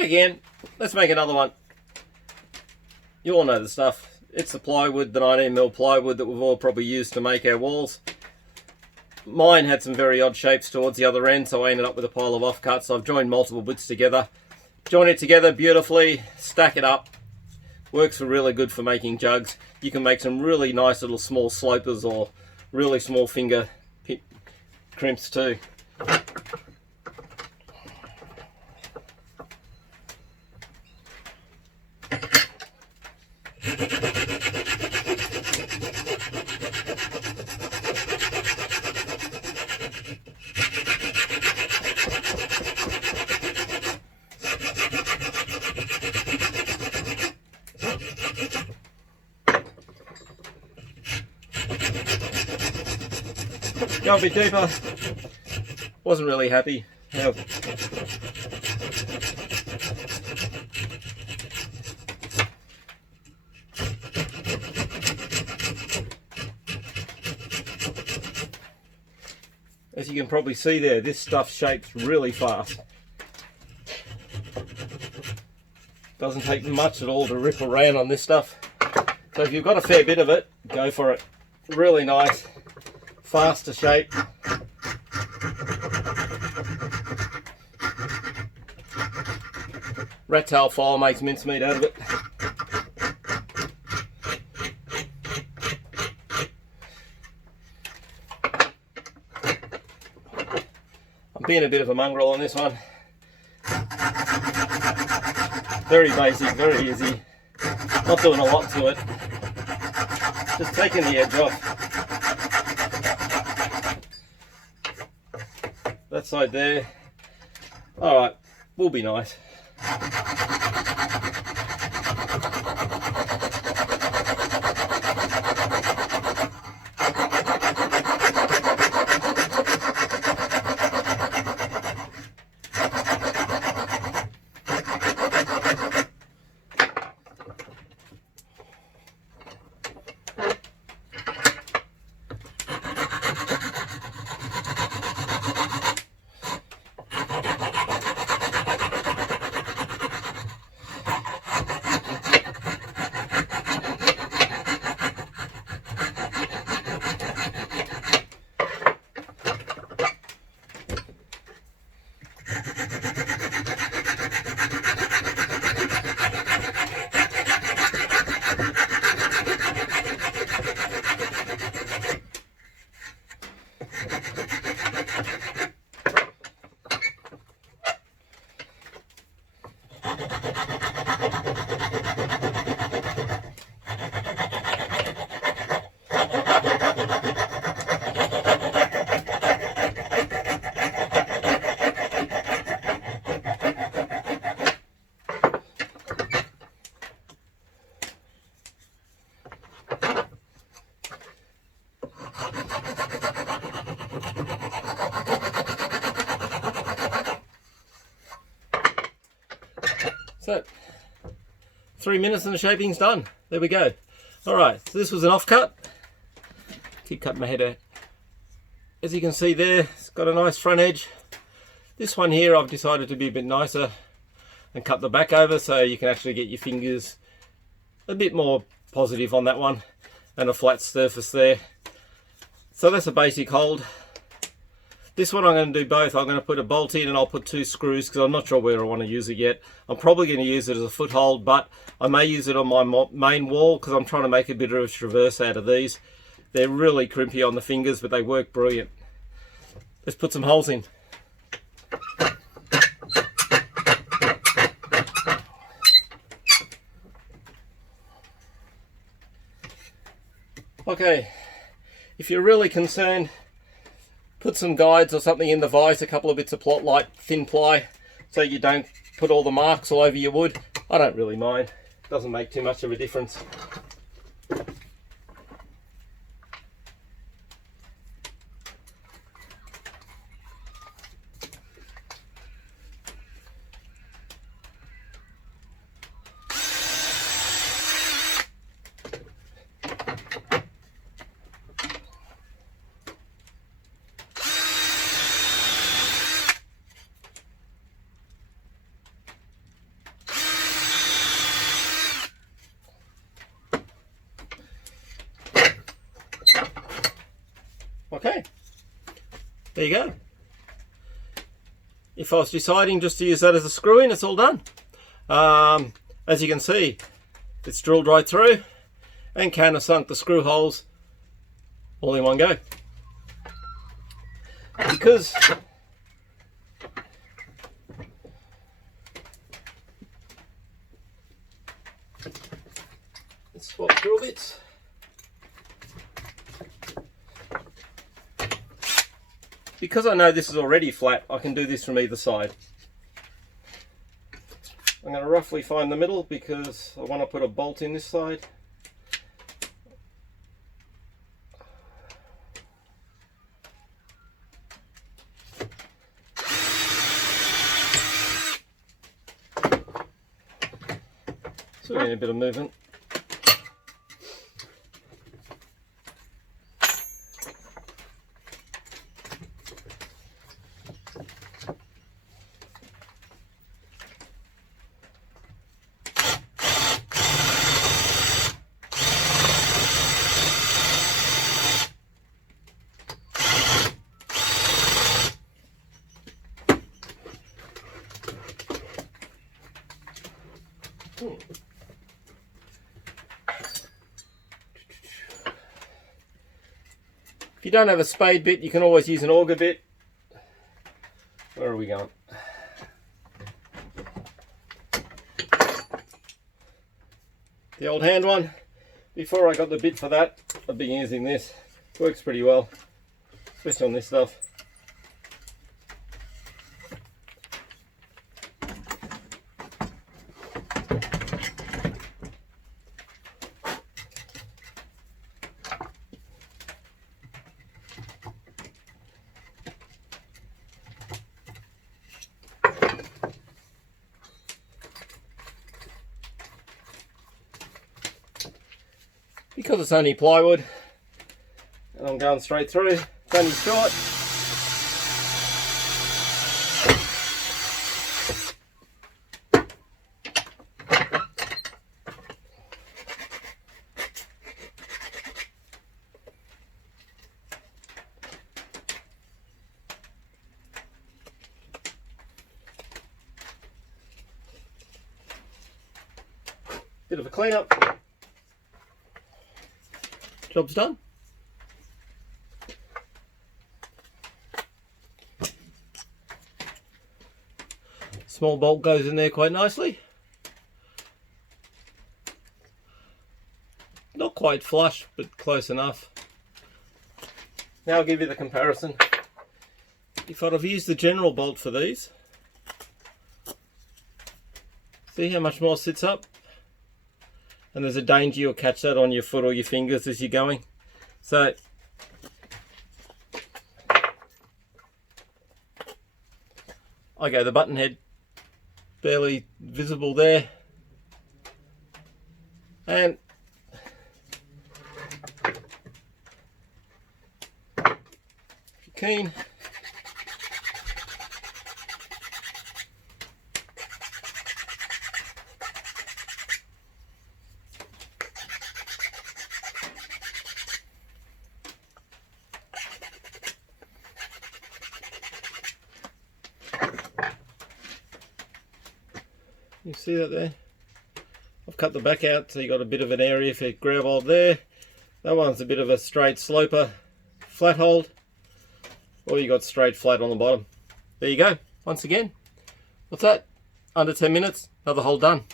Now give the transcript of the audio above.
Back again. Let's make another one. You all know the stuff. It's the plywood, the 19mm plywood that we've all probably used to make our walls. Mine had some very odd shapes towards the other end, so I ended up with a pile of offcuts. So I've joined multiple bits together. Join it together beautifully, stack it up. Works really good for making jugs. You can make some really nice little small slopers or really small finger crimps too. Go a bit deeper. Wasn't really happy. Now, as you can probably see there, this stuff shapes really fast. Doesn't take much at all to rip around on this stuff. So if you've got a fair bit of it, go for it. Really nice, fast to shape. Rat tail file makes mincemeat out of it. I'm being a bit of a mongrel on this one. Very basic, very easy. Not doing a lot to it. Just taking the edge off. That side there. Alright, will be nice. So, 3 minutes and the shaping's done. There we go. Alright, so this was an offcut. Keep cutting my head out. As you can see there, it's got a nice front edge. This one here I've decided to be a bit nicer and cut the back over so you can actually get your fingers a bit more positive on that one, and a flat surface there. So that's a basic hold. This one I'm going to do both. I'm going to put a bolt in and I'll put 2 screws because I'm not sure where I want to use it yet. I'm probably going to use it as a foothold, but I may use it on my main wall because I'm trying to make a bit of a traverse out of these. They're really crimpy on the fingers, but they work brilliant. Let's put some holes in. Okay, if you're really concerned, put some guides or something in the vise, a couple of bits of light thin ply, so you don't put all the marks all over your wood. I don't really mind. Doesn't make too much of a difference. there you go. If I was deciding just to use that as a screw in, it's all done. As you can see, it's drilled right through and countersunk the screw holes all in one go. Because let's swap drill bits. Because I know this is already flat, I can do this from either side. I'm going to roughly find the middle because I want to put a bolt in this side. So we need a bit of movement. If you don't have a spade bit, you can always use an auger bit. Where are we going? The old hand one. Before I got the bit for that, I've been using this. Works pretty well, especially on this stuff. Because it's only plywood and I'm going straight through, it's only short. Bit of a cleanup. Job's done. Small bolt goes in there quite nicely. Not quite flush, but close enough. Now I'll give you the comparison. If I'd have used the general bolt for these, see how much more sits up? And there's a danger you'll catch that on your foot or your fingers as you're going. So I go the button head barely visible there, and if you're keen, you see that there? I've cut the back out so you got a bit of an area for grab hold there. That one's a bit of a straight sloper flat hold, or you got straight flat on the bottom. There you go. Once again, what's that? Under 10 minutes, another hole done.